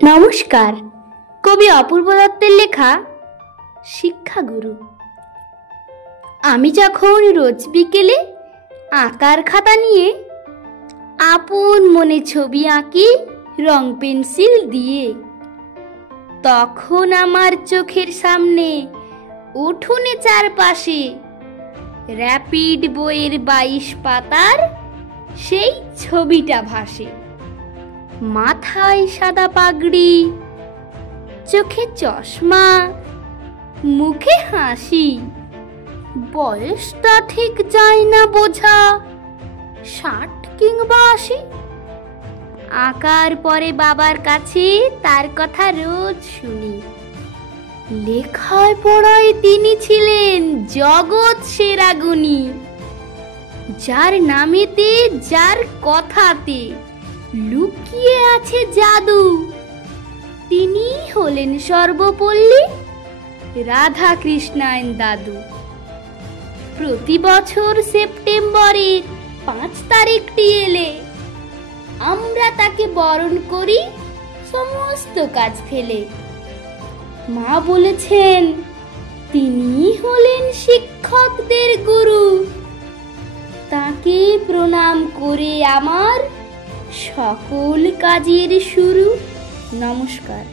নমস্কার। কবি অপূর্ব দত্তের লেখা শিক্ষাগুরু। আমি যখন রোজ বিকেলে আঁকার খাতা নিয়ে আপন মনে ছবি আঁকি রং পেন্সিল দিয়ে, তখন আমার চোখের সামনে উঠোনে চারপাশে র্যাপিড বইয়ের 22 পাতার সেই ছবিটা ভাসে। মাথায় সাদা পাগড়ি, চোখে চশমা, মুখে হাসি, বয়সটা ঠিক যায় না বোঝা, 60 কিংবা 80। আঁকার পরে বাবার কাছে তার কথা রোজ শুনি। লেখায় পড়ায় তিনি ছিলেন জগৎ সেরা গুণী, যার নামেতে যার কথাতে লুকিয়ে আছে জাদু। তিনি হলেন সর্বপল্লী রাধাকৃষ্ণায়ন দাদু। প্রতি বছর সেপ্টেম্বরের 5 তারিখটি এলে আমরা তাকে বরণ করি সমস্ত কাজ ফেলে। মা বলেছেন তিনি হলেন শিক্ষকদের গুরু, তাকে প্রণাম করে আমার সকল কাজের শুরু। নমস্কার।